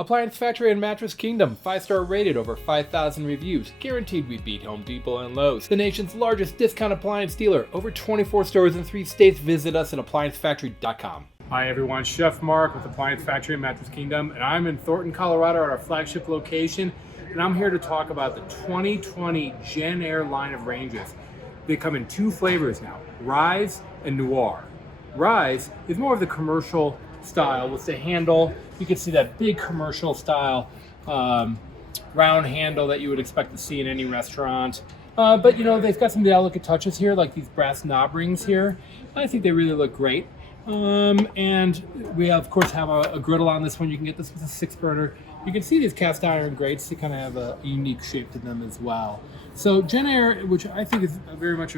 Appliance Factory and Mattress Kingdom, 5-star rated, over 5,000 reviews, guaranteed we beat Home Depot and Lowe's. The nation's largest discount appliance dealer, over 24 stores in 3 states. Visit us at ApplianceFactory.com. Hi everyone, Chef Mark with Appliance Factory and Mattress Kingdom, and I'm in Thornton, Colorado at our flagship location, and I'm here to talk about the 2020 JennAir line of ranges. They come in 2 flavors now, Rise and Noir. Rise is more of the commercial style with the handle. You can see that big commercial style round handle that you would expect to see in any restaurant. But you know, they've got some delicate touches here, like these brass knob rings here. I think they really look great. And we of course have a griddle on this one. You can get this with a 6-burner. You can see these cast iron grates. They kind of have a unique shape to them as well. So JennAir, which I think is very much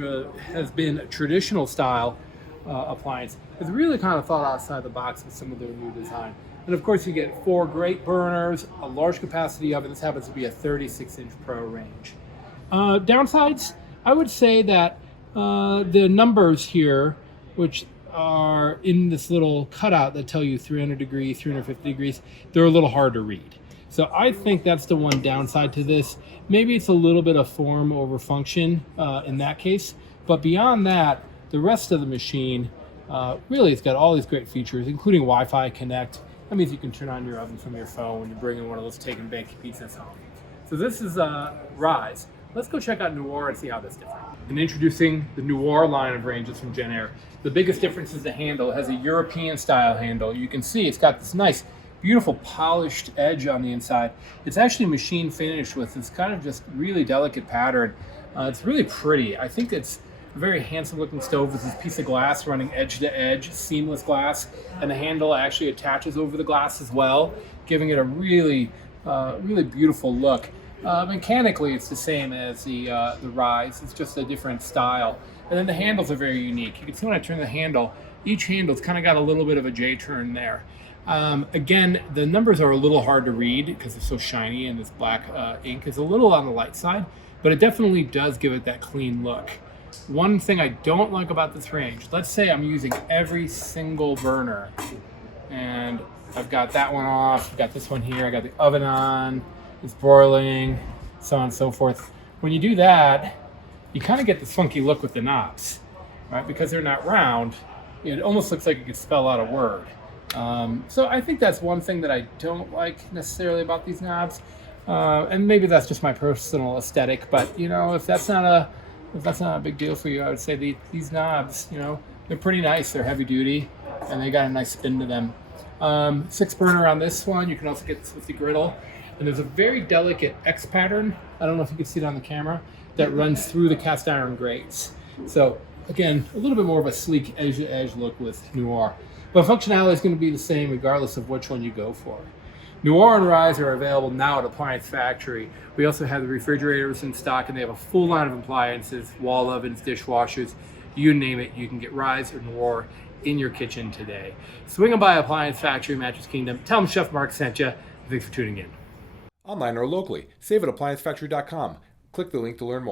has been a traditional style appliance, has really kind of thought outside the box with some of their new design. And of course you get 4 great burners, a large capacity oven. This happens to be a 36-inch Pro range. Downsides, I would say that the numbers here, which are in this little cutout that tell you 300 degrees, 350 degrees, they're a little hard to read. So I think that's the one downside to this. Maybe it's a little bit of form over function in that case, but beyond that, the rest of the machine really it's got all these great features, including Wi-Fi Connect. That means you can turn on your oven from your phone when you're bringing one of those take and bake pizzas home. So this is Rise. Let's go check out Noir and see how that's different. And introducing the Noir line of ranges from JennAir. The biggest difference is the handle. It has a European style handle. You can see it's got this nice, beautiful polished edge on the inside. It's actually machine finished with this kind of just really delicate pattern. It's really pretty. I think it's a very handsome looking stove with this piece of glass running edge to edge, seamless glass, and the handle actually attaches over the glass as well, giving it a really beautiful look. Mechanically, it's the same as the Rise. It's just a different style. And then the handles are very unique. You can see when I turn the handle, each handle's kind of got a little bit of a J-turn there. Again, the numbers are a little hard to read because they're so shiny, and this black ink is a little on the light side, but it definitely does give it that clean look. One thing I don't like about this range, let's say I'm using every single burner, and I've got that one off, I've got this one here, I got the oven on, it's broiling, so on and so forth. When you do that, you kind of get this funky look with the knobs, right? Because they're not round, it almost looks like it could spell out a word. So I think that's one thing that I don't like necessarily about these knobs. And maybe that's just my personal aesthetic, but you know, if that's not a big deal for you, I would say these knobs, you know, they're pretty nice. They're heavy duty, and they got a nice spin to them. 6-burner on this one. You can also get this with the griddle. And there's a very delicate X pattern, I don't know if you can see it on the camera, that runs through the cast iron grates. So again, a little bit more of a sleek edge-to-edge look with Noir. But functionality is going to be the same regardless of which one you go for. Noir and Rise are available now at Appliance Factory. We also have the refrigerators in stock, and they have a full line of appliances, wall ovens, dishwashers, you name it. You can get Rise or Noir in your kitchen today. Swing by Appliance Factory, Mattress Kingdom. Tell them Chef Mark sent you. Thanks for tuning in. Online or locally, save at ApplianceFactory.com. Click the link to learn more.